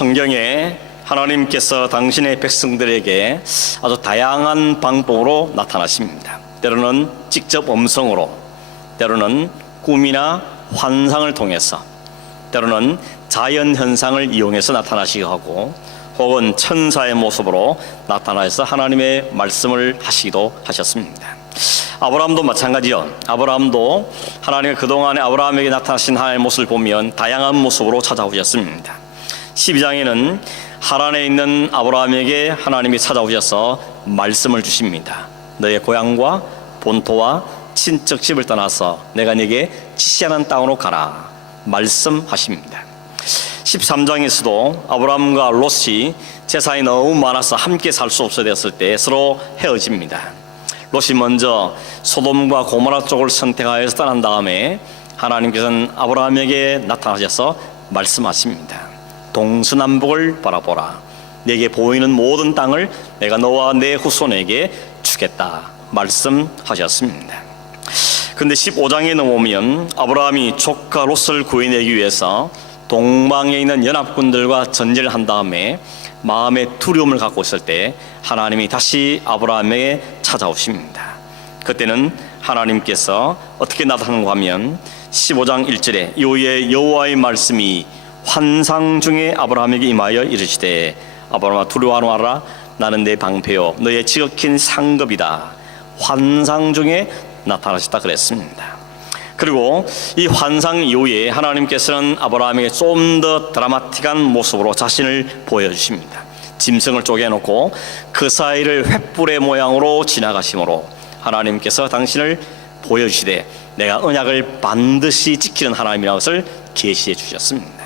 성경에 하나님께서 당신의 백성들에게 아주 다양한 방법으로 나타나십니다. 때로는 직접 음성으로, 때로는 꿈이나 환상을 통해서, 때로는 자연현상을 이용해서 나타나시기도 하고, 혹은 천사의 모습으로 나타나서 하나님의 말씀을 하시기도 하셨습니다. 아브라함도 마찬가지요. 아브라함도 하나님이 그동안에 아브라함에게 나타나신 하나님의 모습을 보면 다양한 모습으로 찾아오셨습니다. 12장에는 하란에 있는 아브라함에게 하나님이 찾아오셔서 말씀을 주십니다. 너의 고향과 본토와 친척 집을 떠나서 내가 네게 지시하는 땅으로 가라 말씀하십니다. 13장에서도 아브라함과 롯이 재산이 너무 많아서 함께 살 수 없어 되었을 때 서로 헤어집니다. 롯이 먼저 소돔과 고모라 쪽을 선택하여서 떠난 다음에 하나님께서는 아브라함에게 나타나셔서 말씀하십니다. 동서남북을 바라보라. 내게 보이는 모든 땅을 내가 너와 내 후손에게 주겠다 말씀하셨습니다. 그런데 15장에 넘어오면 아브라함이 조카 롯을 구해내기 위해서 동방에 있는 연합군들과 전쟁을 한 다음에 마음의 두려움을 갖고 있을 때 하나님이 다시 아브라함에게 찾아오십니다. 그때는 하나님께서 어떻게 나타나는가 하면 15장 1절에 이후에 여호와의 말씀이 환상 중에 아브라함에게 임하여 이르시되 아브라함아 두려워하지 마라. 나는 내 방패요 너의 지극힌 상급이다. 환상 중에 나타나셨다 그랬습니다. 그리고 이 환상 이후에 하나님께서는 아브라함에게 좀 더 드라마틱한 모습으로 자신을 보여주십니다. 짐승을 쪼개놓고 그 사이를 횃불의 모양으로 지나가심으로 하나님께서 당신을 보여주시되 내가 언약을 반드시 지키는 하나님이라는 것을 계시해 주셨습니다.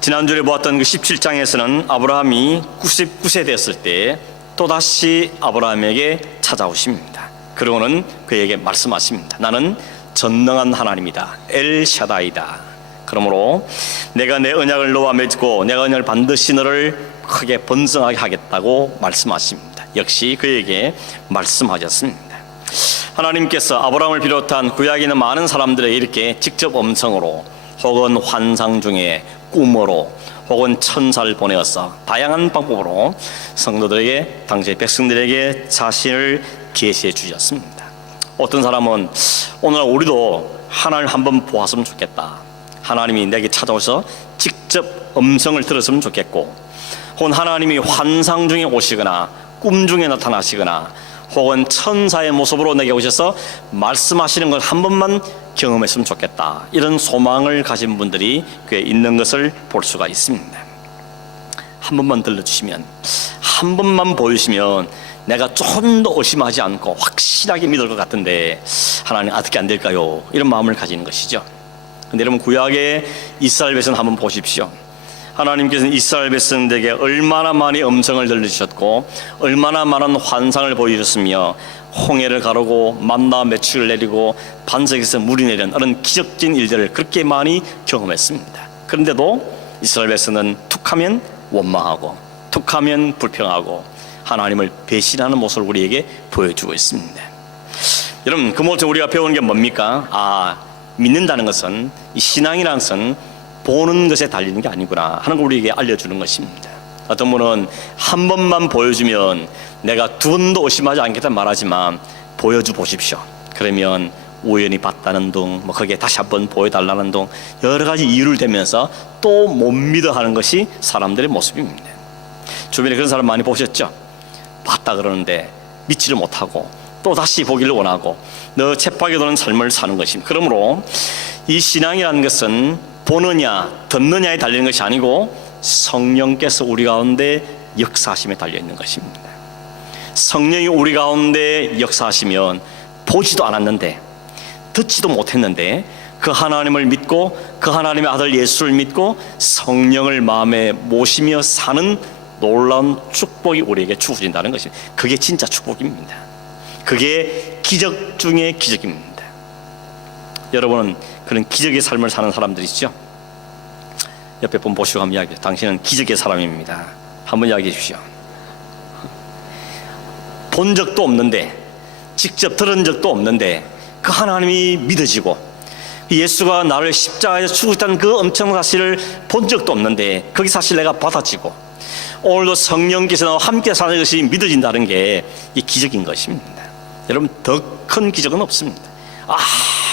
지난주에 보았던 그 17장에서는 아브라함이 99세 되었을 때 또다시 아브라함에게 찾아오십니다. 그러고는 그에게 말씀하십니다. 나는 전능한 하나님이다. 엘샤다이다. 그러므로 내가 내 언약을 너와 맺고 내가 언약을 반드시 너를 크게 번성하게 하겠다고 말씀하십니다. 역시 그에게 말씀하셨습니다. 하나님께서 아브라함을 비롯한 구약에 있는 많은 사람들에게 이렇게 직접 음성으로 혹은 환상 중에 꿈으로 혹은 천사를 보내어서 다양한 방법으로 성도들에게 당시의 백성들에게 자신을 계시해 주셨습니다. 어떤 사람은 오늘 우리도 하나님을 한번 보았으면 좋겠다. 하나님이 내게 찾아오셔서 직접 음성을 들었으면 좋겠고, 혹은 하나님이 환상 중에 오시거나 꿈 중에 나타나시거나 혹은 천사의 모습으로 내게 오셔서 말씀하시는 걸 한 번만 경험했으면 좋겠다. 이런 소망을 가진 분들이 꽤 있는 것을 볼 수가 있습니다. 한 번만 들려주시면, 한 번만 보여주시면 내가 좀 더 의심하지 않고 확실하게 믿을 것 같은데 하나님 어떻게 안 될까요? 이런 마음을 가지는 것이죠. 근데 여러분 구약의 이스라엘 백성 한번 보십시오. 하나님께서는 이스라엘 백성들에게 얼마나 많이 음성을 들려주셨고 얼마나 많은 환상을 보여주셨으며 홍해를 가르고 만나 매출을 내리고 반석에서 물이 내리는 그런 기적적인 일들을 그렇게 많이 경험했습니다. 그런데도 이스라엘 백성은 툭하면 원망하고 툭하면 불평하고 하나님을 배신하는 모습을 우리에게 보여주고 있습니다. 여러분 그 모습 우리가 배우는 게 뭡니까? 믿는다는 것은, 이 신앙이라는 것은 보는 것에 달리는 게 아니구나 하는 걸 우리에게 알려주는 것입니다. 어떤 분은 한 번만 보여주면 내가 두 번도 의심하지 않겠다는 말하지만 보여줘 보십시오. 그러면 우연히 봤다는 둥, 거기에 다시 한번 보여달라는 둥 여러 가지 이유를 대면서 또 못 믿어 하는 것이 사람들의 모습입니다. 주변에 그런 사람 많이 보셨죠? 봤다 그러는데 믿지를 못하고 또 다시 보기를 원하고 너 쳇바퀴 도는 삶을 사는 것입니다. 그러므로 이 신앙이라는 것은 보느냐 듣느냐에 달리는 것이 아니고 성령께서 우리 가운데 역사하심에 달려있는 것입니다. 성령이 우리 가운데 역사하시면 보지도 않았는데 듣지도 못했는데 그 하나님을 믿고 그 하나님의 아들 예수를 믿고 성령을 마음에 모시며 사는 놀라운 축복이 우리에게 주어진다는 것입니다. 그게 진짜 축복입니다. 그게 기적 중에 기적입니다. 여러분은 그런 기적의 삶을 사는 사람들이죠. 옆에 분 보시고 한번 이야기해요. 당신은 기적의 사람입니다. 한번 이야기해 주십시오. 본 적도 없는데 직접 들은 적도 없는데 그 하나님이 믿어지고 예수가 나를 십자가에서 죽었다는 그 엄청난 사실을 본 적도 없는데 거기 사실 내가 받아지고 오늘도 성령께서 나와 함께 사는 것이 믿어진다는 게 이 기적인 것입니다. 여러분, 더 큰 기적은 없습니다.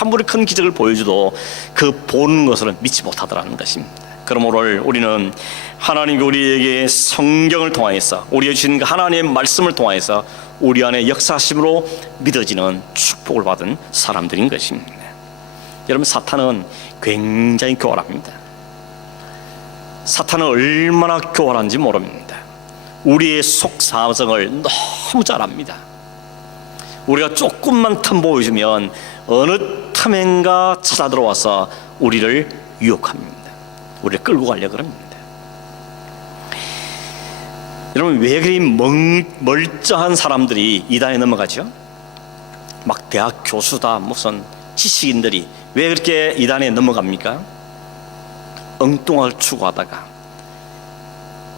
아무리 큰 기적을 보여줘도 그 보는 것으로는 믿지 못하더라는 것입니다. 그럼 오늘 우리는 하나님이 우리에게 성경을 통하여서 우리에게 주신 그 하나님의 말씀을 통하여서 우리 안에 역사심으로 믿어지는 축복을 받은 사람들인 것입니다. 여러분, 사탄은 굉장히 교활합니다. 사탄은 얼마나 교활한지 모릅니다. 우리의 속사정을 너무 잘 압니다. 우리가 조금만 틈 보여주면 어느 틈엔가 찾아 들어와서 우리를 유혹합니다. 우리를 끌고 가려고 합니다. 여러분, 왜 그리 멀쩡한 사람들이 이단에 넘어가죠? 막 대학 교수다 무슨 지식인들이 왜 그렇게 이단에 넘어갑니까? 엉뚱하게 추구하다가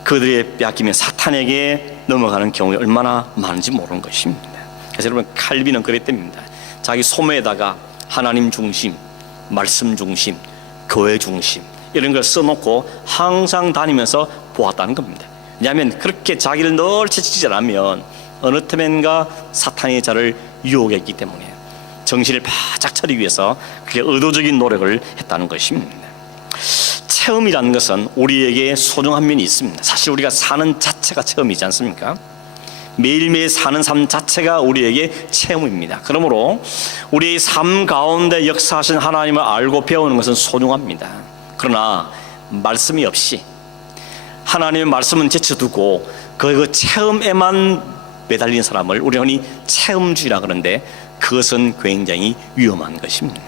그들의 빼앗기면 사탄에게 넘어가는 경우가 얼마나 많은지 모르는 것입니다. 그래서 여러분, 칼빈은 그랬답니다. 자기 소매에다가 하나님 중심, 말씀 중심, 교회 중심 이런 걸 써놓고 항상 다니면서 보았다는 겁니다. 왜냐하면 그렇게 자기를 늘 채찍질 않으면 어느 틈엔가 사탄의 자를 유혹했기 때문에 정신을 바짝 차리기 위해서 그렇게 의도적인 노력을 했다는 것입니다. 체험이라는 것은 우리에게 소중한 면이 있습니다. 사실 우리가 사는 자체가 체험이지 않습니까? 매일매일 사는 삶 자체가 우리에게 체험입니다. 그러므로 우리의 삶 가운데 역사하신 하나님을 알고 배우는 것은 소중합니다. 그러나 말씀이 없이 하나님의 말씀은 제쳐두고 그 체험에만 매달린 사람을 우리 흔히 체험주의라 그러는데 그것은 굉장히 위험한 것입니다.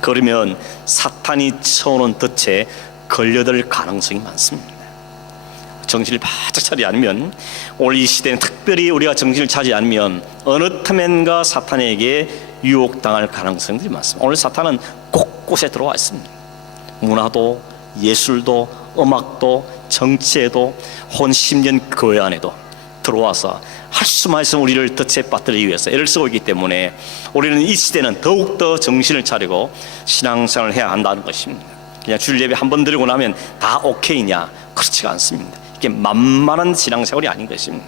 그러면 사탄이 쳐오는 덫에 걸려들 가능성이 많습니다. 정신을 바짝 차리지 않으면 오늘 이 시대는 특별히 우리가 정신을 차리지 않으면 어느 틈엔가 사탄에게 유혹당할 가능성들이 많습니다. 오늘 사탄은 곳곳에 들어와 있습니다. 문화도 예술도 음악도 정치에도 혼 심지어 교회 안에도 들어와서 할 수만 있으면 우리를 덫에 빠뜨리기 위해서 애를 쓰고 있기 때문에 우리는 이 시대는 더욱더 정신을 차리고 신앙생활을 해야 한다는 것입니다. 그냥 주일 예배 한 번 드리고 나면 다 오케이냐? 그렇지가 않습니다. 이게 만만한 신앙생활이 아닌 것입니다.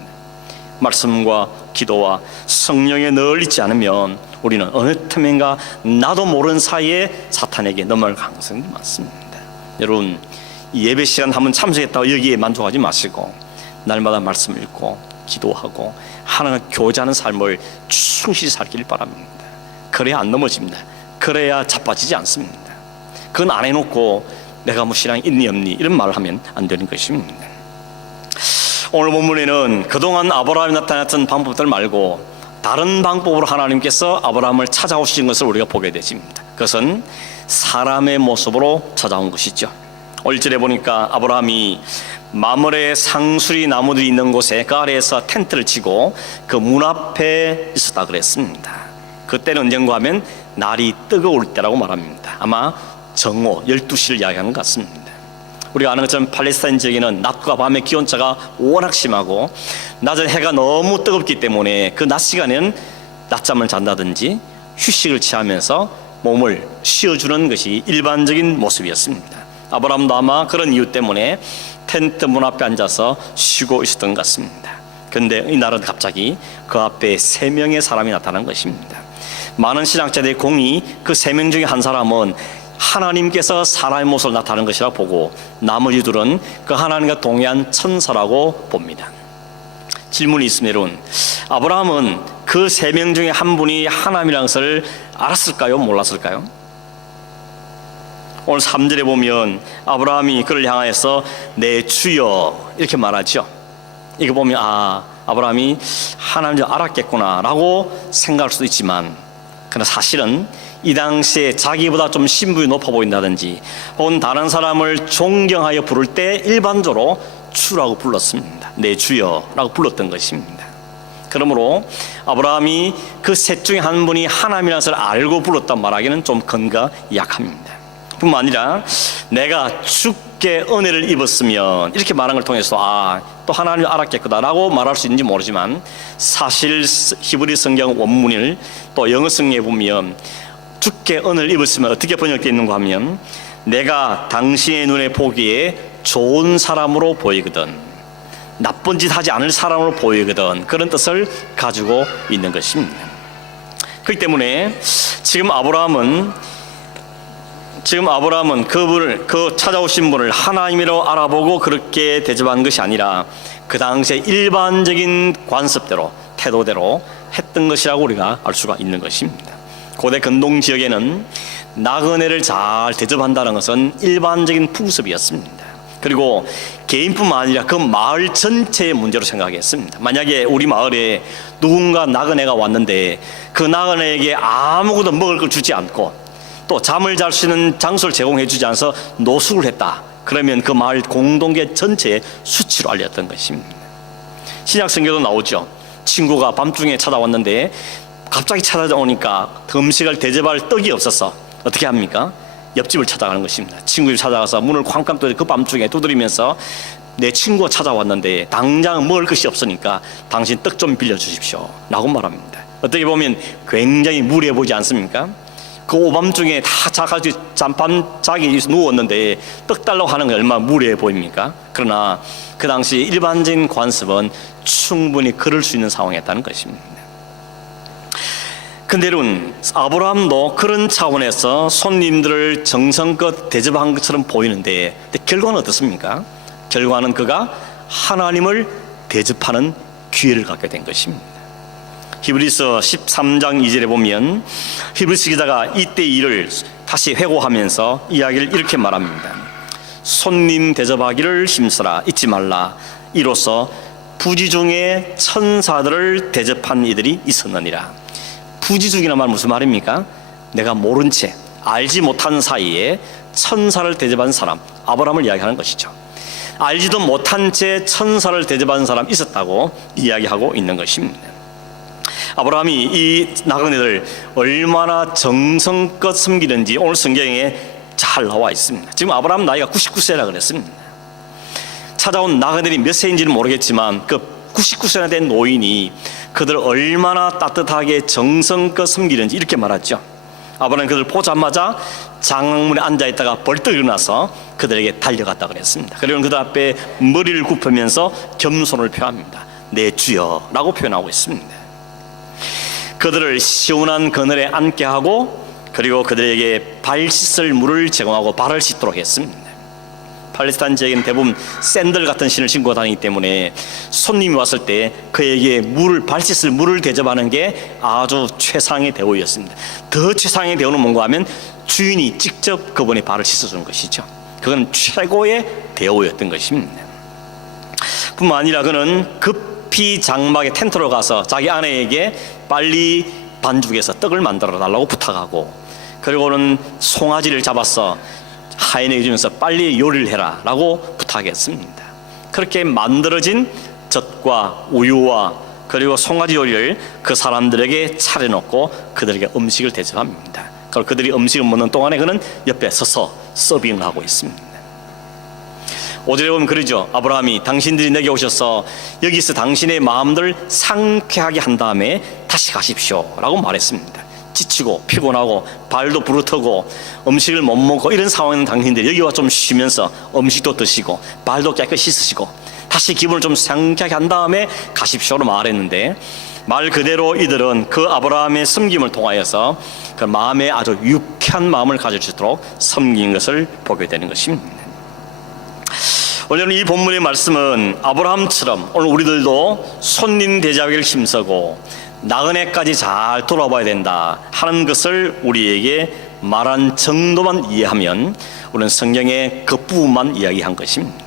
말씀과 기도와 성령에 늘 있지 않으면 우리는 어느 틈인가 나도 모르는 사이에 사탄에게 넘어갈 가능성이 많습니다. 여러분, 예배 시간 한번 참석했다고 여기에 만족하지 마시고 날마다 말씀 읽고 기도하고 하나님과 교제하는 삶을 충실히 살기를 바랍니다. 그래야 안 넘어집니다. 그래야 자빠지지 않습니다. 그건 안 해놓고 내가 뭐 신앙이 있니 없니 이런 말을 하면 안 되는 것입니다. 오늘 본문에는 그동안 아브라함이 나타났던 방법들 말고 다른 방법으로 하나님께서 아브라함을 찾아오신 것을 우리가 보게 되십니다. 그것은 사람의 모습으로 찾아온 것이죠. 1절에 보니까 아브라함이 마므레 상수리 나무들이 있는 곳에 그 아래에서 텐트를 치고 그 문 앞에 있었다 그랬습니다. 그때는 언젠가 하면 날이 뜨거울 때라고 말합니다. 아마 정오 12시를 이야기하는 것 같습니다. 우리가 아는 것처럼 팔레스타인 지역에는 낮과 밤의 기온차가 워낙 심하고 낮은 해가 너무 뜨겁기 때문에 그 낮 시간에는 낮잠을 잔다든지 휴식을 취하면서 몸을 쉬어주는 것이 일반적인 모습이었습니다. 아브라함도 아마 그런 이유 때문에 텐트 문 앞에 앉아서 쉬고 있었던 것 같습니다. 그런데 이날은 갑자기 그 앞에 3명의 사람이 나타난 것입니다. 많은 신학자들의 공이 그 3명 중에 한 사람은 하나님께서 사람의 모습을 나타내는 것이라 보고 나머지 둘은 그 하나님과 동의한 천사라고 봅니다. 질문이 있습니다. 여러분, 아브라함은 그 3명 중에 한 분이 하나님이라는 것을 알았을까요? 몰랐을까요? 오늘 3절에 보면 아브라함이 그를 향하여서 내 주여 이렇게 말하죠. 이거 보면 아브라함이 하나님을 알았겠구나 라고 생각할 수도 있지만 그러나 사실은 이 당시에 자기보다 좀 신분이 높아 보인다든지 혹은 다른 사람을 존경하여 부를 때 일반적으로 주라고 불렀습니다. 내 주여라고 불렀던 것입니다. 그러므로 아브라함이 그 셋 중에 한 분이 하나님이라는 것을 알고 불렀단 말하기는 좀 근거가 약합니다. 뿐만 아니라 내가 주께 은혜를 입었으면 이렇게 말한 걸 통해서 또 하나님을 알았겠구나라고 말할 수 있는지 모르지만 사실 히브리 성경 원문을 또 영어 성경에 보면 주께 은혜를 입었으면 어떻게 번역되어 있는가 하면 내가 당신의 눈에 보기에 좋은 사람으로 보이거든, 나쁜 짓 하지 않을 사람으로 보이거든, 그런 뜻을 가지고 있는 것입니다. 그렇기 때문에 지금 아브라함은 그분을, 그 찾아오신 분을 하나님이라고 알아보고 그렇게 대접한 것이 아니라 그 당시에 일반적인 관습대로, 태도대로 했던 것이라고 우리가 알 수가 있는 것입니다. 고대 근동 지역에는 나그네를 잘 대접한다는 것은 일반적인 풍습이었습니다. 그리고 개인뿐만 아니라 그 마을 전체의 문제로 생각했습니다. 만약에 우리 마을에 누군가 나그네가 왔는데 그 나그네에게 아무것도 먹을 걸 주지 않고 또 잠을 잘 수 있는 장소를 제공해 주지 않아서 노숙을 했다, 그러면 그 마을 공동체 전체의 수치로 알렸던 것입니다. 신약 성경도 나오죠. 친구가 밤중에 찾아왔는데 갑자기 찾아오니까 음식을 대접할 떡이 없어서 어떻게 합니까? 옆집을 찾아가는 것입니다. 친구 집 찾아가서 문을 쾅쾅 두드리고 그 밤중에 두드리면서 내 친구가 찾아왔는데 당장 먹을 것이 없으니까 당신 떡 좀 빌려주십시오 라고 말합니다. 어떻게 보면 굉장히 무례해 보이지 않습니까? 그 오밤중에 다 자가지고 잠잠자기 누웠는데 떡 달라고 하는 게 얼마나 무례해 보입니까? 그러나 그 당시 일반적인 관습은 충분히 그럴 수 있는 상황이었다는 것입니다. 근데 여러분, 아브라함도 그런 차원에서 손님들을 정성껏 대접한 것처럼 보이는데 결과는 어떻습니까? 결과는 그가 하나님을 대접하는 기회를 갖게 된 것입니다. 히브리서 13장 2절에 보면 히브리서 기자가 이때 일을 다시 회고하면서 이야기를 이렇게 말합니다. 손님 대접하기를 힘쓰라, 잊지 말라. 이로써 부지 중에 천사들을 대접한 이들이 있었느니라. 부지 중이란 말 무슨 말입니까? 내가 모른 채 알지 못한 사이에 천사를 대접한 사람, 아브라함을 이야기하는 것이죠. 알지도 못한 채 천사를 대접한 사람 있었다고 이야기하고 있는 것입니다. 아브라함이 이 나그네들 얼마나 정성껏 섬기는지 오늘 성경에 잘 나와 있습니다. 지금 아브라함 나이가 99세라 그랬습니다. 찾아온 나그네들이 몇 세인지는 모르겠지만 그 99세나 된 노인이 그들 얼마나 따뜻하게 정성껏 섬기는지 이렇게 말하죠. 아브라함이 그들 보자마자 장문에 앉아있다가 벌떡 일어나서 그들에게 달려갔다 그랬습니다. 그리고 그들 앞에 머리를 굽히면서 겸손을 표합니다. 내 주여 라고 표현하고 있습니다. 그들을 시원한 그늘에 앉게 하고 그리고 그들에게 발 씻을 물을 제공하고 발을 씻도록 했습니다. 팔레스타인 지역에는 대부분 샌들 같은 신을 신고 다니기 때문에 손님이 왔을 때 그에게 발 씻을 물을 대접하는 게 아주 최상의 대우였습니다. 더 최상의 대우는 뭔가 하면 주인이 직접 그분의 발을 씻어주는 것이죠. 그건 최고의 대우였던 것입니다. 뿐만 아니라 그는 급히 장막의 텐트로 가서 자기 아내에게 빨리 반죽해서 떡을 만들어 달라고 부탁하고, 그리고는 송아지를 잡아서 하인에게 주면서 빨리 요리를 해라 라고 부탁했습니다. 그렇게 만들어진 젖과 우유와 그리고 송아지 요리를 그 사람들에게 차려놓고 그들에게 음식을 대접합니다. 그리고 그들이 음식을 먹는 동안에 그는 옆에 서서 서빙을 하고 있습니다. 5절에 보면 그러죠. 아브라함이 당신들이 내게 오셔서 여기서 당신의 마음들 상쾌하게 한 다음에 다시 가십시오 라고 말했습니다. 지치고 피곤하고 발도 부르트고 음식을 못 먹고 이런 상황에는 당신들이 여기 와 좀 쉬면서 음식도 드시고 발도 깨끗이 씻으시고 다시 기분을 좀 상쾌하게 한 다음에 가십시오로 말했는데, 말 그대로 이들은 그 아브라함의 섬김을 통하여서 그 마음에 아주 유쾌한 마음을 가질 수 있도록 섬긴 것을 보게 되는 것입니다. 오늘 이 본문의 말씀은 아브라함처럼 오늘 우리들도 손님 대접하기를 힘쓰고 나그네까지 잘 돌아봐야 된다 하는 것을 우리에게 말한 정도만 이해하면 우리는 성경의 그 부분만 이야기한 것입니다.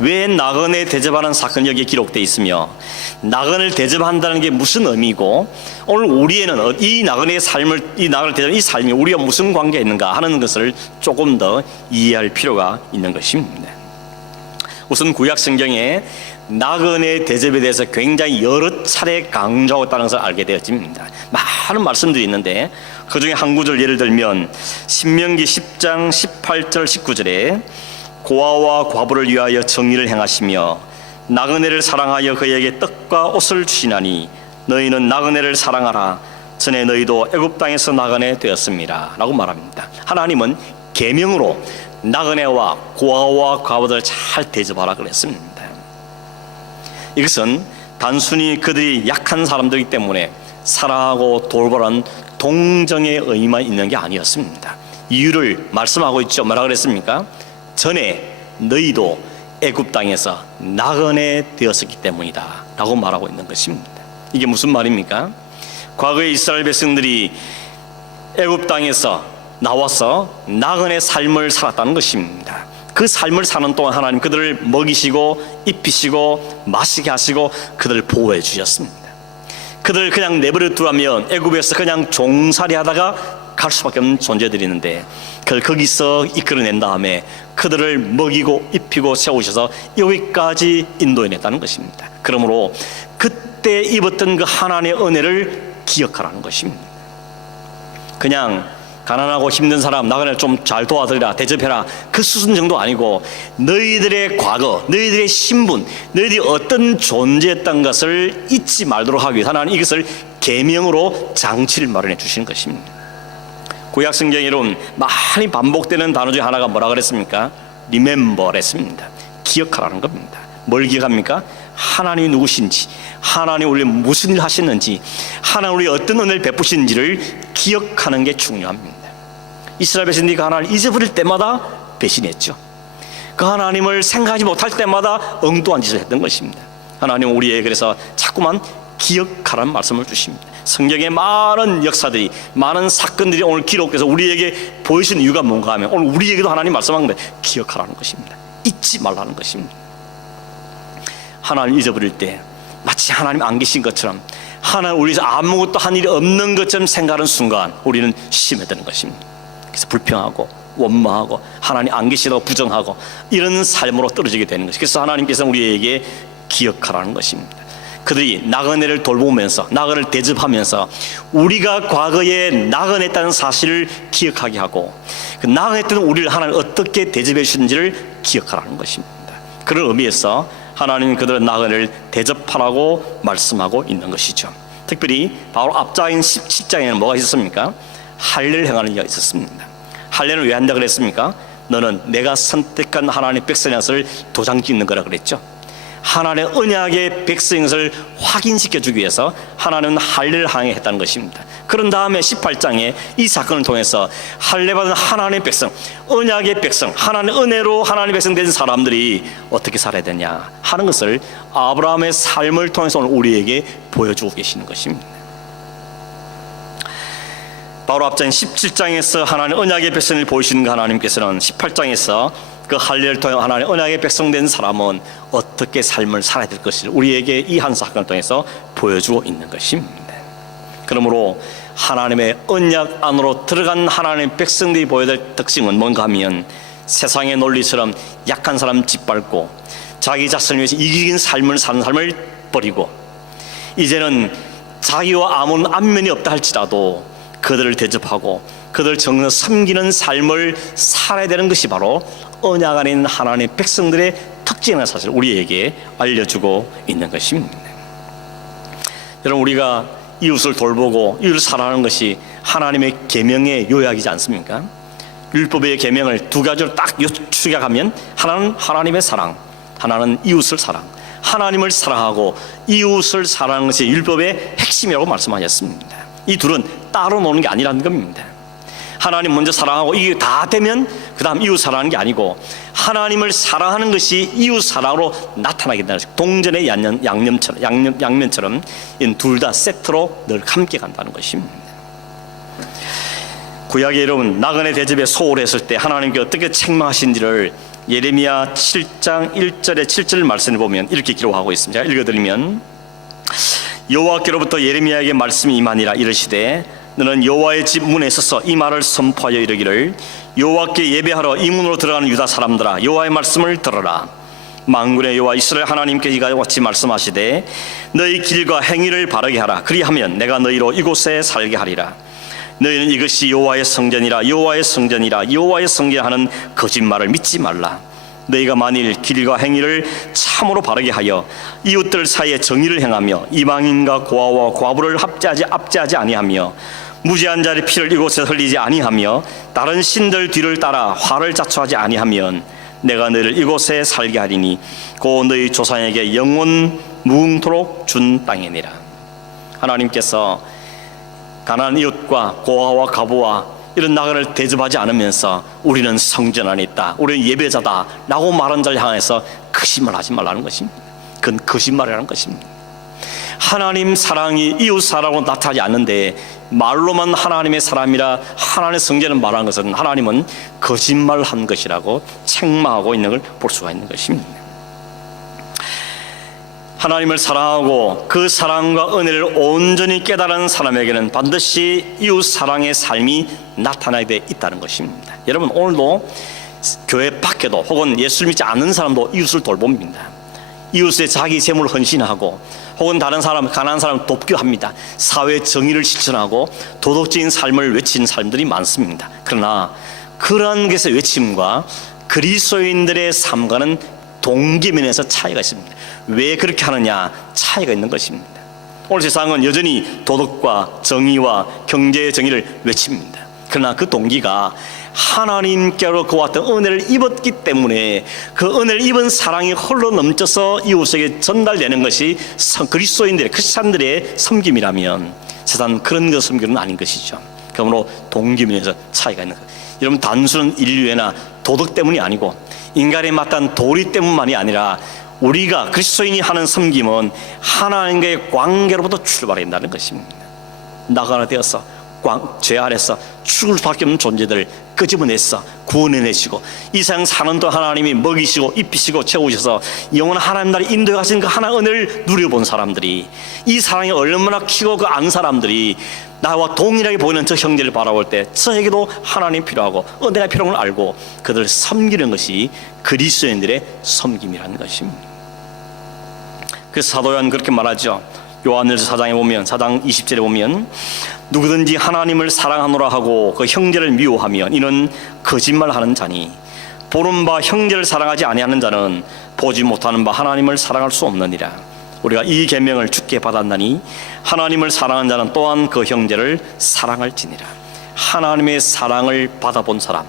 왜 나그네 대접하는 사건이 여기에 기록되어 있으며 나그네를 대접한다는 게 무슨 의미고 오늘 우리에는 이 나그네의 삶을, 이 나그네를 대접하는 이 삶이 우리가 무슨 관계가 있는가 하는 것을 조금 더 이해할 필요가 있는 것입니다. 우선 구약 성경에 나그네 대접에 대해서 굉장히 여러 차례 강조하고 있다는 것을 알게 되었습니다. 많은 말씀들이 있는데 그 중에 한 구절 예를 들면 신명기 10장 18절 19절에 고아와 과부를 위하여 정의를 행하시며 나그네를 사랑하여 그에게 떡과 옷을 주시나니 너희는 나그네를 사랑하라. 전에 너희도 애굽 땅에서 나그네 되었습니다 라고 말합니다. 하나님은 계명으로 나그네와 고아와 과부들을 잘 대접하라 그랬습니다. 이것은 단순히 그들이 약한 사람들이기 때문에 사랑하고 돌보라는 동정의 의미만 있는 게 아니었습니다. 이유를 말씀하고 있죠. 뭐라 그랬습니까? 전에 너희도 애굽 땅에서 나그네 되었었기 때문이다 라고 말하고 있는 것입니다. 이게 무슨 말입니까? 과거에 이스라엘 백성들이 애굽 땅에서 나와서 나그네 삶을 살았다는 것입니다. 그 삶을 사는 동안 하나님 그들을 먹이시고 입히시고 마시게 하시고 그들을 보호해 주셨습니다. 그들을 그냥 내버려 두라면 애굽에서 그냥 종살이 하다가 갈 수밖에 없는 존재들이는데 그걸 거기서 이끌어낸 다음에 그들을 먹이고 입히고 세우셔서 여기까지 인도해냈다는 것입니다. 그러므로 그때 입었던 그 하나님의 은혜를 기억하라는 것입니다. 그냥 가난하고 힘든 사람 나그네를 좀 잘 도와드리라, 대접해라, 그 수준 정도 아니고 너희들의 과거, 너희들의 신분, 너희들이 어떤 존재였던 것을 잊지 말도록 하기 위해서 하나님 이것을 계명으로 장치를 마련해 주시는 것입니다. 구약 성경에 여러분 많이 반복되는 단어 중에 하나가 뭐라 그랬습니까? Remember랬습니다. 기억하라는 겁니다. 뭘 기억합니까? 하나님이 누구신지, 하나님 우리 무슨 일 하셨는지, 하나님 우리 어떤 은혜를 베푸시는지를 기억하는 게 중요합니다. 이스라엘 백성들이 그 하나님을 잊어버릴 때마다 배신했죠. 그 하나님을 생각하지 못할 때마다 엉뚱한 짓을 했던 것입니다. 하나님은 우리에게 그래서 자꾸만 기억하라는 말씀을 주십니다. 성경의 많은 역사들이, 많은 사건들이 오늘 기록돼서 우리에게 보여주는 이유가 뭔가 하면 오늘 우리에게도 하나님 말씀한 건데 기억하라는 것입니다. 잊지 말라는 것입니다. 하나님 잊어버릴 때 마치 하나님 안 계신 것처럼, 하나님 우리에서 아무것도 한 일이 없는 것처럼 생각하는 순간 우리는 심해드는 것입니다. 그래서 불평하고 원망하고 하나님 안 계시다고 부정하고 이런 삶으로 떨어지게 되는 것이죠. 그래서 하나님께서 우리에게 기억하라는 것입니다. 그들이 나그네를 돌보면서 나그네를 대접하면서 우리가 과거에 나그네했다는 사실을 기억하게 하고 그 나그네했던 우리를 하나님 어떻게 대접해 주신지를 기억하라는 것입니다. 그런 의미에서 하나님은 그들의 나그네를 대접하라고 말씀하고 있는 것이죠. 특별히 바로 앞장인 17장에는 뭐가 있었습니까? 할례를 행하는 이야기가 있었습니다. 할례를 왜 한다 그랬습니까? 너는 내가 선택한 하나님의 백성의 것을 도장 찍는 거라 그랬죠. 하나님의 언약의 백성의 것을 확인시켜주기 위해서 하나님은 할례를 행했다는 것입니다. 그런 다음에 18장에 이 사건을 통해서 할례받은 하나님의 백성, 언약의 백성, 하나님의 은혜로 하나님의 백성 된 사람들이 어떻게 살아야 되냐 하는 것을 아브라함의 삶을 통해서 오늘 우리에게 보여주고 계시는 것입니다. 바로 앞장 17장에서 하나님 언약의 백성을 보이시는 하나님께서는 18장에서 그 할례를 통해 하나님 언약의 백성된 사람은 어떻게 삶을 살아야 될 것을 우리에게 이 한 사건을 통해서 보여주고 있는 것입니다. 그러므로 하나님의 언약 안으로 들어간 하나님의 백성들이 보여야 될 특징은 뭔가 하면 세상의 논리처럼 약한 사람 짓밟고 자기 자신을 위해서 이기적인 삶을 사는 삶을 버리고 이제는 자기와 아무런 안면이 없다 할지라도 그들을 대접하고 그들 정녕 섬기는 삶을 살아야 되는 것이 바로 언약 안에 있는 하나님의 백성들의 특징이라는 사실을 우리에게 알려주고 있는 것입니다. 여러분 우리가 이웃을 돌보고 이웃을 사랑하는 것이 하나님의 계명의 요약이지 않습니까? 율법의 계명을 두 가지로 딱 축약하면 하나는 하나님의 사랑, 하나는 이웃을 사랑. 하나님을 사랑하고 이웃을 사랑하는 것이 율법의 핵심이라고 말씀하셨습니다. 이 둘은 따로 노는 게 아니라는 겁니다. 하나님 먼저 사랑하고 이게 다 되면 그 다음 이웃 사랑하는 게 아니고 하나님을 사랑하는 것이 이웃 사랑으로 나타나게 된다는 것입니다. 동전의 양면처럼 이 둘 다 세트로 늘 함께 간다는 것입니다. 구약의 여러분 나그네 대접에 소홀했을 때 하나님께 어떻게 책망하신지를 예레미야 7장 1절에 7절 말씀을 보면 이렇게 기록하고 있습니다. 읽어드리면 여호와께로부터 예레미야에게 말씀이 임하니라 이르시되 너는 여호와의 집 문에 서서 이 말을 선포하여 이르기를 여호와께 예배하러 이 문으로 들어가는 유다 사람들아 여호와의 말씀을 들어라. 만군의 여호와 이스라엘 하나님께 이가 같이 말씀하시되 너희 길과 행위를 바르게 하라. 그리하면 내가 너희로 이곳에 살게 하리라. 너희는 이것이 여호와의 성전이라 여호와의 성전이라 여호와의 성전 하는 거짓말을 믿지 말라. 너희가 만일 길과 행위를 참으로 바르게 하여 이웃들 사이에 정의를 행하며 이방인과 고아와 과부를 압제하지 아니하며 무죄한 자의 피를 이곳에 흘리지 아니하며 다른 신들 뒤를 따라 화를 자초하지 아니하면 내가 너희를 이곳에 살게 하리니 곧 너희 조상에게 영원 무궁토록 준 땅이니라. 하나님께서 가난한 이웃과 고아와 과부와 이런 나그네를 대접하지 않으면서 우리는 성전 안에 있다, 우리는 예배자다 라고 말한 자를 향해서 거짓말 하지 말라는 것입니다. 그건 거짓말이라는 것입니다. 하나님 사랑이 이웃 사랑으로 나타나지 않는데 말로만 하나님의 사람이라 하나님의 성전을 말하는 것은 하나님은 거짓말한 것이라고 책망하고 있는 걸 볼 수가 있는 것입니다. 하나님을 사랑하고 그 사랑과 은혜를 온전히 깨달은 사람에게는 반드시 이웃 사랑의 삶이 나타나게 돼 있다는 것입니다. 여러분, 오늘도 교회 밖에도 혹은 예수를 믿지 않는 사람도 이웃을 돌봅니다. 이웃의 자기 재물을 헌신하고 혹은 다른 사람, 가난한 사람을 돕기도 합니다. 사회 정의를 실천하고 도덕적인 삶을 외치는 사람들이 많습니다. 그러나 그러한 것의 외침과 그리스도인들의 삶과는 동기면에서 차이가 있습니다. 왜 그렇게 하느냐? 차이가 있는 것입니다. 오늘 세상은 여전히 도덕과 정의와 경제의 정의를 외칩니다. 그러나 그 동기가 하나님께로 그와 같은 은혜를 입었기 때문에 그 은혜를 입은 사랑이 흘러 넘쳐서 이웃에게 전달되는 것이 그리스도인들의, 크리스찬들의 섬김이라면 세상은 그런 것 섬김은 아닌 것이죠. 그러므로 동기면에서 차이가 있는 거예요. 여러분, 단순한 인류애나 도덕 때문이 아니고 인간에 마땅한 도리 때문만이 아니라 우리가 그리스도인이 하는 섬김은 하나님과의 관계로부터 출발한다는 것입니다. 나그네 되어서 죄 아래서 죽을 수밖에 없는 존재들을 끄집어내서 구원해내시고 이 세상 사는 동안 하나님이 먹이시고 입히시고 채우셔서 영원한 하나님 나라에 인도해 가신 그 하나의 은혜를 누려본 사람들이, 이 사랑이 얼마나 키고 그 안 사람들이 나와 동일하게 보이는 저 형제를 바라볼 때 저에게도 하나님이 필요하고 은혜가 필요한 걸 알고 그들을 섬기는 것이 그리스도인들의 섬김이라는 것입니다. 그래서 사도 요한 그렇게 말하죠. 요한일서 4장에 보면, 4장 20절에 보면, 누구든지 하나님을 사랑하노라 하고 그 형제를 미워하면 이는 거짓말하는 자니 보는 바 형제를 사랑하지 아니하는 자는 보지 못하는 바 하나님을 사랑할 수 없느니라. 우리가 이 계명을 주께 받았나니 하나님을 사랑하는 자는 또한 그 형제를 사랑할지니라. 하나님의 사랑을 받아본 사람,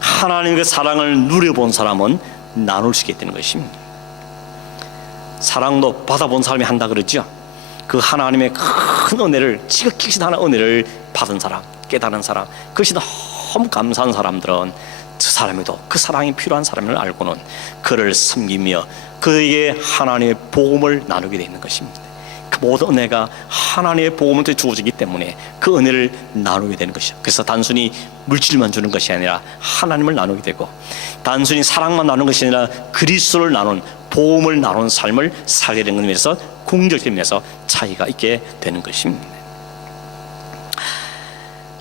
하나님의 사랑을 누려본 사람은 나눌 수 있게 되는 것입니다. 사랑도 받아본 사람이 한다 그러죠. 그 하나님의 큰 은혜를, 지극히 하는 은혜를 받은 사람, 깨달은 사람, 그것이 너무 감사한 사람들은 저 사람에도 그 사랑이 필요한 사람을 알고는 그를 섬기며 그에게 하나님의 복음을 나누게 되는 것입니다. 그 모든 은혜가 하나님의 복음을 통해 주어지기 때문에 그 은혜를 나누게 되는 것이죠. 그래서 단순히 물질만 주는 것이 아니라 하나님을 나누게 되고, 단순히 사랑만 나누는 것이 아니라 그리스도를 나눈, 복음을 나누는 삶을 살게 되는 것에서 궁극적인 면에서 차이가 있게 되는 것입니다.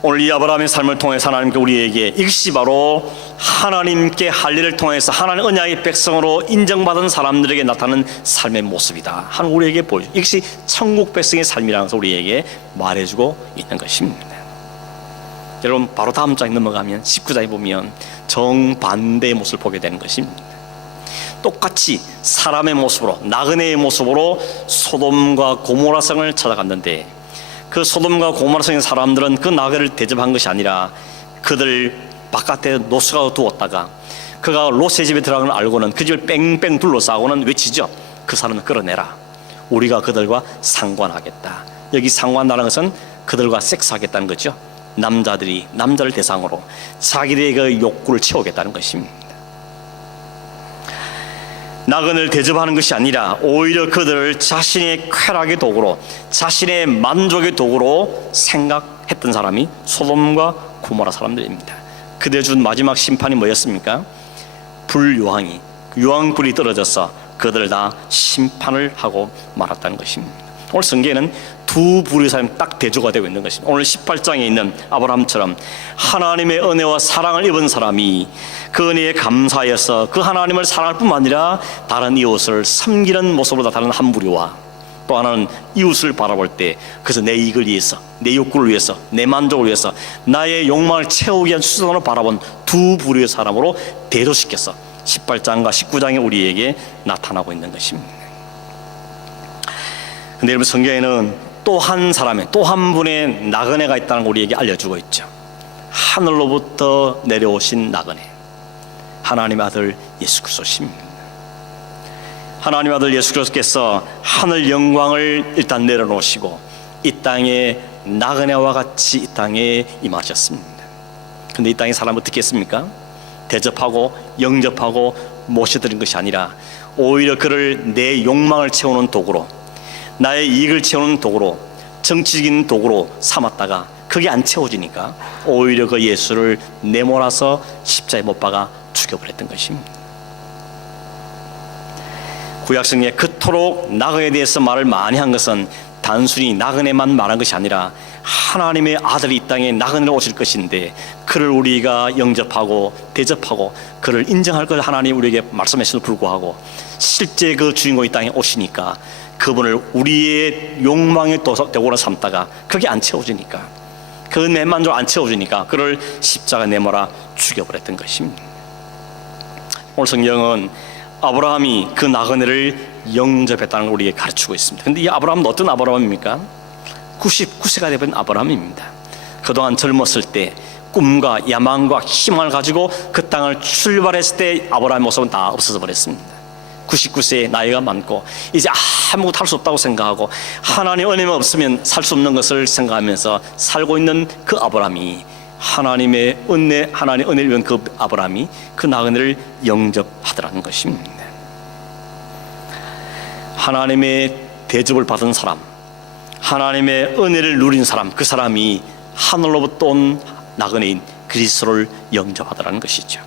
오늘 이 아브라함의 삶을 통해서 하나님께 우리에게 이것이 바로 하나님께 할 일을 통해서 하나님 언약의 백성으로 인정받은 사람들에게 나타나는 삶의 모습이다 하는 우리에게 보여줘. 이것이 천국 백성의 삶이라는 것을 우리에게 말해주고 있는 것입니다. 여러분, 바로 다음 장에 넘어가면 19장에 보면 정반대의 모습을 보게 되는 것입니다. 똑같이 사람의 모습으로, 나그네의 모습으로 소돔과 고모라 성을 찾아갔는데 그 소돔과 고모라 성의 사람들은 그 나그네를 대접한 것이 아니라 그들 바깥에 노숙하고 두었다가 그가 롯의 집에 들어가는 걸 알고는 그 집을 뺑뺑 둘러싸고는 외치죠. 그 사람을 끌어내라. 우리가 그들과 상관하겠다. 여기 상관하는 것은 그들과 섹스하겠다는 거죠. 남자들이 남자를 대상으로 자기들의 그 욕구를 채우겠다는 것입니다. 나그네를 대접하는 것이 아니라 오히려 그들을 자신의 쾌락의 도구로, 자신의 만족의 도구로 생각했던 사람이 소돔과 고모라 사람들입니다. 그들 준 마지막 심판이 뭐였습니까? 불요한이, 유황불이 떨어져서 그들을 다 심판을 하고 말았다는 것입니다. 오늘 성경에는 두 부류의 사람이 딱 대조가 되고 있는 것입니다. 오늘 18장에 있는 아브라함처럼 하나님의 은혜와 사랑을 입은 사람이 그 은혜에 감사하여서 그 하나님을 사랑할 뿐만 아니라 다른 이웃을 섬기는 모습으로 나타나는 한 부류와, 또 하나는 이웃을 바라볼 때 그래서 내 이익을 위해서, 내 욕구를 위해서, 내 만족을 위해서 나의 욕망을 채우기 위한 수단으로 바라본 두 부류의 사람으로 대조시켜서 18장과 19장에 우리에게 나타나고 있는 것입니다. 근데 여러분, 성경에는 또 한 사람의, 또 한 분의 나그네가 있다는 걸 우리에게 알려주고 있죠. 하늘로부터 내려오신 나그네, 하나님의 아들 예수 그리스도십니다. 하나님의 아들 예수 그리스도께서 하늘 영광을 일단 내려놓으시고 이 땅에 나그네와 같이 이 땅에 임하셨습니다. 근데 이 땅에 사람 어떻게 했습니까? 대접하고 영접하고 모셔드린 것이 아니라 오히려 그를 내 욕망을 채우는 도구로, 나의 이익을 채우는 도구로, 정치적인 도구로 삼았다가 그게 안 채워지니까 오히려 그 예수를 내몰아서 십자가에 못 박아 죽여버렸던 것입니다. 구약성경에 그토록 나그네에 대해서 말을 많이 한 것은 단순히 나그네만 말한 것이 아니라 하나님의 아들이 이 땅에 나그네로 오실 것인데 그를 우리가 영접하고 대접하고 그를 인정할 걸 하나님 우리에게 말씀하셔도 불구하고 실제 그 주인공이 이 땅에 오시니까 그분을 우리의 욕망의 도구로 삼다가 그게 안 채워지니까, 그 내 만족을 안 채워주니까 그를 십자가 내몰아 죽여버렸던 것입니다. 오늘 성경은 아브라함이 그 나그네를 영접했다는 걸 우리에게 가르치고 있습니다. 그런데 이 아브라함은 어떤 아브라함입니까? 99세가 되어버린 아브라함입니다. 그동안 젊었을 때 꿈과 야망과 희망을 가지고 그 땅을 출발했을 때 아브라함의 모습은 다 없어져 버렸습니다. 99세에 나이가 많고 이제 아무것도 할 수 없다고 생각하고 하나님의 은혜만 없으면 살 수 없는 것을 생각하면서 살고 있는 그 아브라함이 하나님의 은혜를 위한 그 아브라함이 그 나그네를 영접하더라는 것입니다. 하나님의 대접을 받은 사람, 하나님의 은혜를 누린 사람, 그 사람이 하늘로부터 온 나그네인 그리스도를 영접하더라는 것이죠.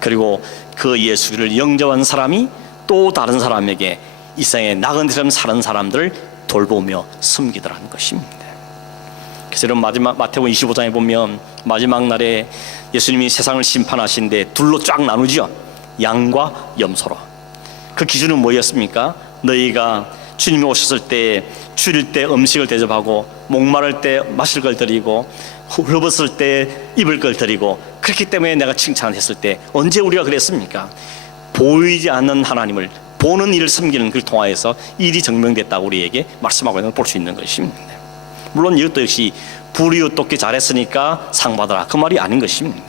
그리고 그 예수를 영접한 사람이 또 다른 사람에게 이 세상에 나그네처럼 사는 사람들을 돌보며 섬기더라는 것입니다. 그래서 여러분, 마지막 마태복음 25장에 보면 마지막 날에 예수님이 세상을 심판하신데 둘로 쫙 나누죠. 양과 염소로. 그 기준은 뭐였습니까? 너희가 주님이 오셨을 때 줄일 때 음식을 대접하고, 목마를 때 마실 걸 드리고, 헐벗을 때 입을 걸 드리고, 그렇기 때문에 내가 칭찬을 했을 때 언제 우리가 그랬습니까? 보이지 않는 하나님을 보는 일을 섬기는 그를 통하여서 일이 증명됐다고 우리에게 말씀하고 있는 걸 볼 수 있는 것입니다. 물론 이것도 역시 불이웃 돕기 잘했으니까 상 받아라, 그 말이 아닌 것입니다.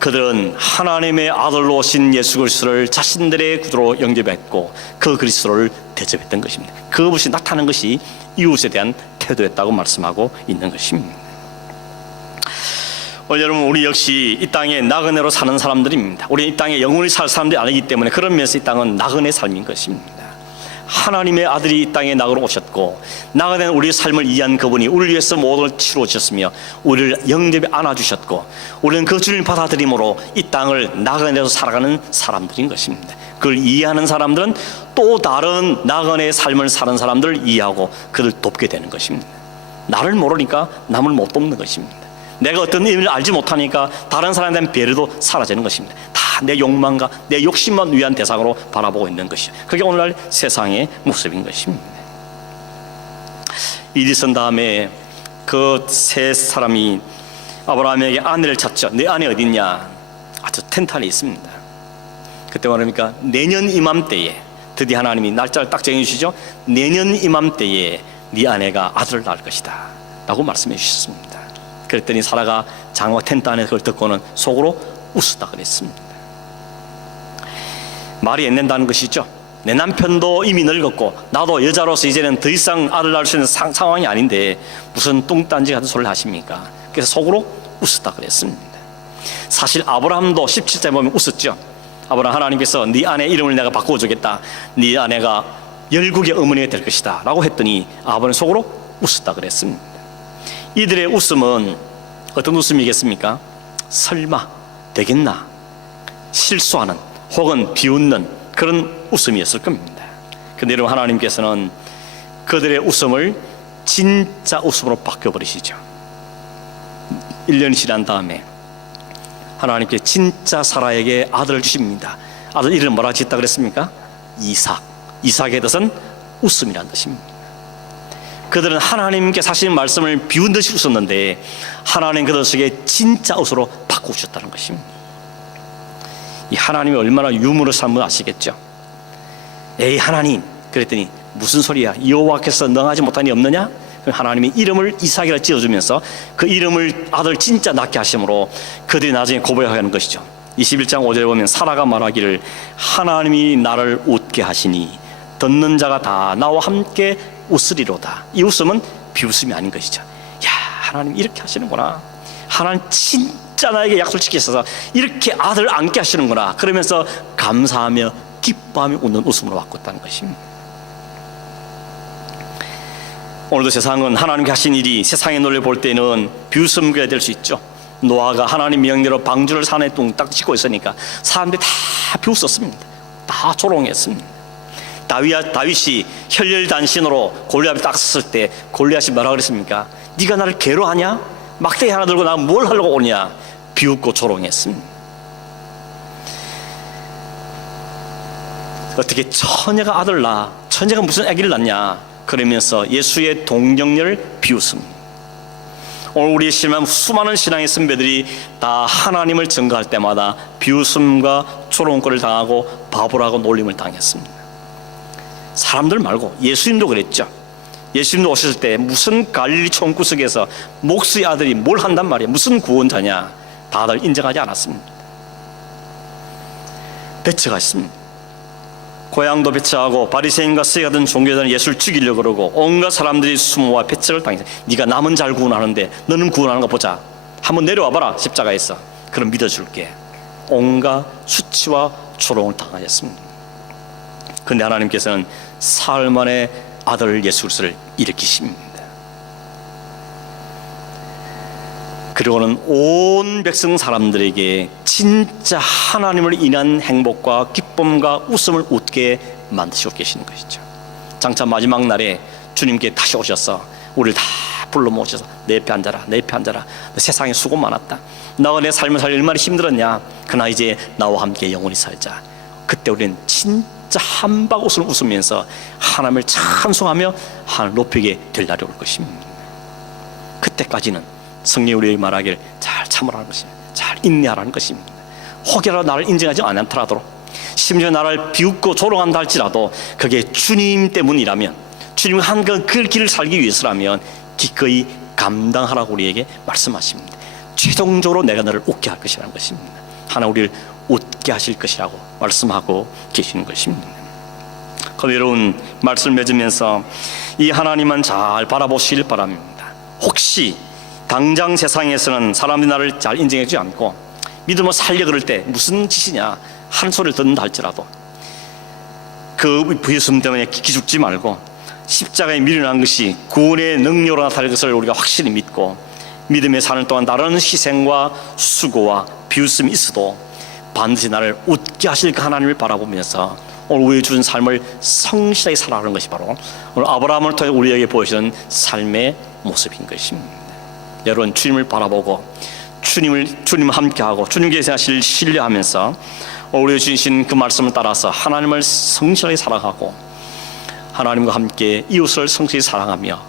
그들은 하나님의 아들로 오신 예수 그리스도를 자신들의 구주로 영접했고 그 그리스도를 대접했던 것입니다. 그것이 나타나는 것이 이웃에 대한 태도였다고 말씀하고 있는 것입니다. 여러분, 우리 역시 이 땅에 나그네로 사는 사람들입니다. 우리 이 땅에 영원히 살 사람들이 아니기 때문에 그런 면에서 이 땅은 나그네 삶인 것입니다. 하나님의 아들이 이 땅에 나그네로 오셨고, 나그네는 우리의 삶을 이해한 그분이 우리를 위해서 모든 걸 치루어 주셨으며 우리를 영접에 안아주셨고, 우리는 그 주님을 받아들임으로 이 땅을 나그네로 살아가는 사람들인 것입니다. 그걸 이해하는 사람들은 또 다른 나그네의 삶을 사는 사람들을 이해하고 그를 돕게 되는 것입니다. 나를 모르니까 남을 못 돕는 것입니다. 내가 어떤 의미를 알지 못하니까 다른 사람에 대한 배려도 사라지는 것입니다. 다 내 욕망과 내 욕심만 위한 대상으로 바라보고 있는 것이죠. 그게 오늘날 세상의 모습인 것입니다. 일이 있은 다음에 그 세 사람이 아브라함에게 아내를 찾죠. 내 아내 어디 있냐? 저 텐트 안에 있습니다. 그때 말합니까? 내년 이맘때에 드디어 하나님이 날짜를 딱 정해주시죠. 내년 이맘때에 네 아내가 아들을 낳을 것이다 라고 말씀해 주셨습니다. 그랬더니 사라가 장화 텐트 안에서 그걸 듣고는 속으로 웃었다 그랬습니다. 말이 안 된다는 것이죠. 내 남편도 이미 늙었고 나도 여자로서 이제는 더 이상 아들 낳을 수 있는 상황이 아닌데 무슨 뚱딴지 같은 소리를 하십니까? 그래서 속으로 웃었다 그랬습니다. 사실 아브라함도 17절에 보면 웃었죠. 아브라함, 하나님께서 네 아내 이름을 내가 바꿔주겠다, 네 아내가 열국의 어머니가 될 것이다 라고 했더니 아브라함 속으로 웃었다 그랬습니다. 이들의 웃음은 어떤 웃음이겠습니까? 설마 되겠나, 실수하는 혹은 비웃는 그런 웃음이었을 겁니다. 그런데 여러분, 하나님께서는 그들의 웃음을 진짜 웃음으로 바꿔버리시죠. 1년이 지난 다음에 하나님께 진짜 사라에게 아들을 주십니다. 아들 이름을 뭐라 짓다 그랬습니까? 이삭. 이삭의 뜻은 웃음이라는 뜻입니다. 그들은 하나님께 하신 말씀을 비운 듯이 웃었는데 하나님 그들 속에 진짜 웃음으로 바꾸셨다는 것입니다. 이 하나님이 얼마나 유머러스한 분 아시겠죠? 에이 하나님, 그랬더니 무슨 소리야? 여호와께서 능하지 못하니 없느냐? 하나님이 이름을 이삭이라 지어주면서 그 이름을 아들 진짜 낳게 하심으로 그들이 나중에 고백하는 것이죠. 21장 5절에 보면 사라가 말하기를 하나님이 나를 웃게 하시니 듣는 자가 다 나와 함께 웃으리로다. 이 웃음은 비웃음이 아닌 것이죠. 야, 하나님 이렇게 하시는구나. 하나님 진짜 나에게 약속 지키셔서 이렇게 아들 안게 하시는구나. 그러면서 감사하며 기뻐하며 웃는 웃음으로 바꿨다는 것입니다. 오늘도 세상은 하나님께 하신 일이 세상의 눈을 볼 때는 비웃음거리가 될 수 있죠. 노아가 하나님 명령대로 방주를 산에 뚱딱 짓고 있으니까 사람들이 다 비웃었습니다. 다 조롱했습니다. 다윗이 혈혈단신으로 골리앗을 딱 섰을 때 골리앗이 뭐라 그랬습니까? 네가 나를 괴로하냐? 막대기 하나 들고 나 뭘 하려고 오냐? 비웃고 조롱했습니다. 어떻게 처녀가 아들 낳아? 처녀가 무슨 아기를 낳냐? 그러면서 예수의 동정녀를 비웃습니다. 오늘 우리의 수많은 신앙의 선배들이 다 하나님을 증거할 때마다 비웃음과 조롱거리를 당하고 바보라고 놀림을 당했습니다. 사람들 말고 예수님도 그랬죠. 예수님도 오셨을 때 무슨 갈릴리 총구석에서 목수의 아들이 뭘 한단 말이야? 무슨 구원자냐? 다들 인정하지 않았습니다. 배척가 있습니다. 고향도 배척하고 바리새인과 서기관 종교자는 예수를 죽이려고 그러고 온갖 사람들이 수모와 배척을 당했어요. 네가 남은 잘 구원하는데 너는 구원하는 거 보자. 한번 내려와 봐라. 십자가에서. 그럼 믿어줄게. 온갖 수치와 조롱을 당하셨습니다. 그런데 하나님께서는 사흘 만에 아들 예수 그리스도를 일으키십니다. 그리고는 온 백성 사람들에게 진짜 하나님을 인한 행복과 기쁨과 웃음을 웃게 만드시고 계시는 것이죠. 장차 마지막 날에 주님께 다시 오셔서 우리를 다 불러 모셔서 내 옆에 앉아라, 내 옆에 앉아라. 너 세상에 수고 많았다. 너가 내 삶을 살기 얼마나 힘들었냐. 그러나 이제 나와 함께 영원히 살자. 그때 우리는 진짜 한박 웃음을 웃으면서 하나님을 찬송하며 하나님을 높이게 될 날이 올 것입니다. 그때까지는 성령이 우리에게 말하기를 잘 참으라는 것입니다. 잘 인내하라는 것입니다. 혹여라도 나를 인정하지 않더라도, 심지어 나를 비웃고 조롱한다 할지라도 그게 주님 때문이라면, 주님 한 그 길을 살기 위해서라면 기꺼이 감당하라고 우리에게 말씀하십니다. 최종적으로 내가 너를 웃게 할 것이라는 것입니다. 하나 우리를 웃게 하실 것이라고 말씀하고 계시는 것입니다. 그럼 여러분, 말씀을 맺으면서 이 하나님만 잘 바라보시길 바랍니다. 혹시 당장 세상에서는 사람들이 나를 잘 인정해주지 않고 믿음을 살려 그럴 때 무슨 짓이냐 하는 소리를 듣는다 할지라도 그 비웃음 때문에 기죽지 말고 십자가에 밀어난 것이 구원의 능력으로 나타날 것을 우리가 확실히 믿고 믿음의 사는 동안 다른 희생과 수고와 비웃음이 있어도 반드시 나를 웃게 하실 그 하나님을 바라보면서 오늘 우리에게 주신 삶을 성실하게 살아가는 것이 바로 오늘 아브라함을 통해 우리에게 보여주는 삶의 모습인 것입니다. 여러분, 주님을 바라보고 주님 함께하고 주님께서 하실 신뢰하면서 우리에게 주신 그 말씀을 따라서 하나님을 성실하게 살아가고 하나님과 함께 이웃을 성실히 사랑하며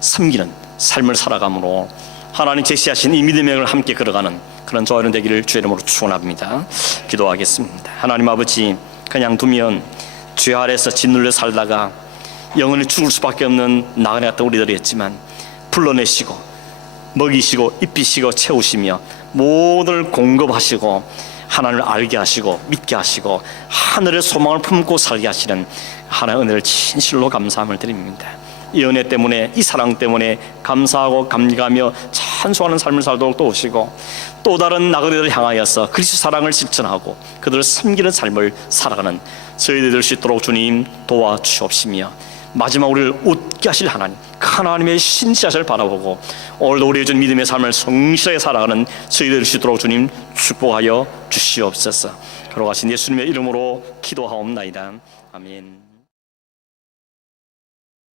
섬기는 삶을 살아감으로 하나님 제시하신 이 믿음의 길을 함께 걸어가는 그런 저와 되기를 주의 이름으로 축원합니다. 기도하겠습니다. 하나님 아버지, 그냥 두면 죄 아래에서 짓눌려 살다가 영원히 죽을 수밖에 없는 나그네 같은 우리들이었지만 불러내시고 먹이시고 입히시고 채우시며 모든 공급하시고 하나님을 알게 하시고 믿게 하시고 하늘의 소망을 품고 살게 하시는 하나님의 은혜를 진실로 감사함을 드립니다. 이 은혜 때문에, 이 사랑 때문에 감사하고 감격하며 찬송하는 삶을 살도록 도우시고 또 다른 나그네들을 향하여서 그리스도 사랑을 실천하고 그들을 섬기는 삶을 살아가는 저희들 될 수 있도록 주님 도와주옵시며 마지막 우리를 웃게 하실 하나님, 그 하나님의 신실하심을 바라보고 오늘도 우리의 준 믿음의 삶을 성실하게 살아가는 저희들 될 수 있도록 주님 축복하여 주시옵소서. 걸어가신 예수님의 이름으로 기도하옵나이다. 아멘.